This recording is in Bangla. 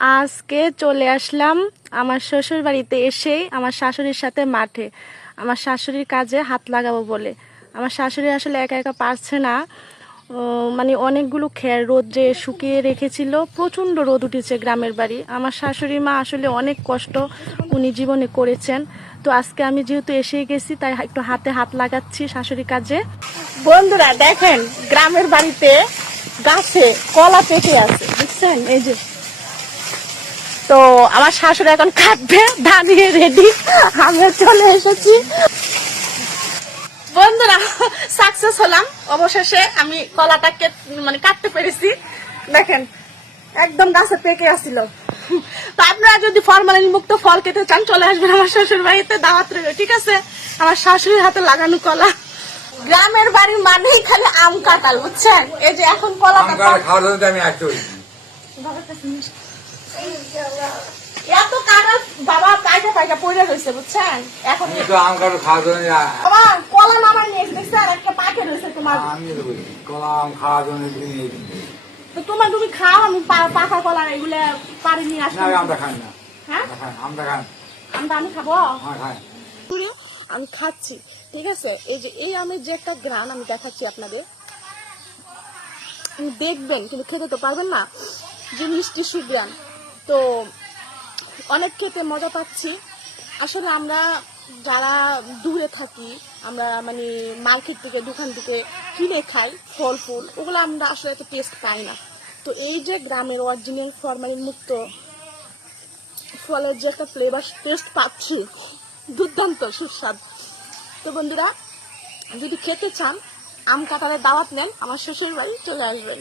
আজকে চলে আসলাম আমার শ্বশুর বাড়িতে এসেই আমার শাশুড়ির সাথে মাঠে আমার শাশুড়ির কাজে হাত লাগাবো বলে। আমার শাশুড়ি আসলে একা একা পারছে না, মানে অনেকগুলো খের রোদ্রে শুকিয়ে রেখেছিল, প্রচণ্ড রোদ উঠেছে গ্রামের বাড়ি। আমার শাশুড়ি মা আসলে অনেক কষ্ট উনি জীবনে করেছেন। তো আজকে আমি যেহেতু এসেই গেছি তাই একটু হাতে হাত লাগাচ্ছি শাশুড়ির কাজে। বন্ধুরা দেখেন, গ্রামের বাড়িতে গাছে কলা পেকে আছে, বুঝছেন? এই যে, তো আমার শাশুড়ি এখন কাটবে, দাঁড়িয়ে রেডি, আমরা চলে এসেছি। বন্ধুরা সাকসেস হলাম, অবশেষে আমি কলাটাকে মানে কাটতে পেরেছি। দেখেন একদম গাছে পেকে আসছিল। তো আপনারা যদি ফরমালিন মুক্ত ফল খেতে চান চলে আসবেন আমার শ্বশুর বাড়িতে, দাওয়াত রইল, ঠিক আছে? আমার শাশুড়ির হাতে লাগানো কলা। গ্রামের বাড়ি মানেই খালি আম কাঁঠাল, বুঝছেন? এই যে এখন কলাটা খাওয়ার জন্য আমি আসছি। এত কাঁঠাল বাবা পাইকা পাইকা পড়ে রয়েছে, বুঝছেন? এখন আম কাঠো খাওয়ার জন্য বাবা কলা নামাই নিয়ে এসেছে আর একটা পাকে রয়েছে তোমার। আমি কলা আম খাওয়ার জন্য তো তোমার তুমি খাও, আমি পাকা কলা এগুলো পারি নিয়ে আসবো। আমরা খাই না। হ্যাঁ আমরা খাই। আমি খাবো, হ্যাঁ খাই। আমি খাচ্ছি, ঠিক আছে? এই যে এই আমের যে একটা গ্রান আমি দেখাচ্ছি আপনাদের, দেখবেন কিন্তু খেতে তো পারবেন না, যে মিষ্টি সুগ্রান। তো অনেক খেতে মজা পাচ্ছি। আসলে আমরা যারা দূরে থাকি, আমরা মানে মার্কেট থেকে দোকান থেকে কিনে খাই ফল ফুল, ওগুলো আমরা আসলে এত টেস্ট পাই না। তো এই যে গ্রামের অরিজিনাল ফরমালিন মুক্ত ফলের যে একটা ফ্লেভার টেস্ট পাচ্ছি, দুর্দান্ত সুস্বাদ। তো বন্ধুরা যদি খেতে চান আম কাঁঠালের দাওয়াত নেন, আমার শ্বশুর বাড়ি চলে আসবেন।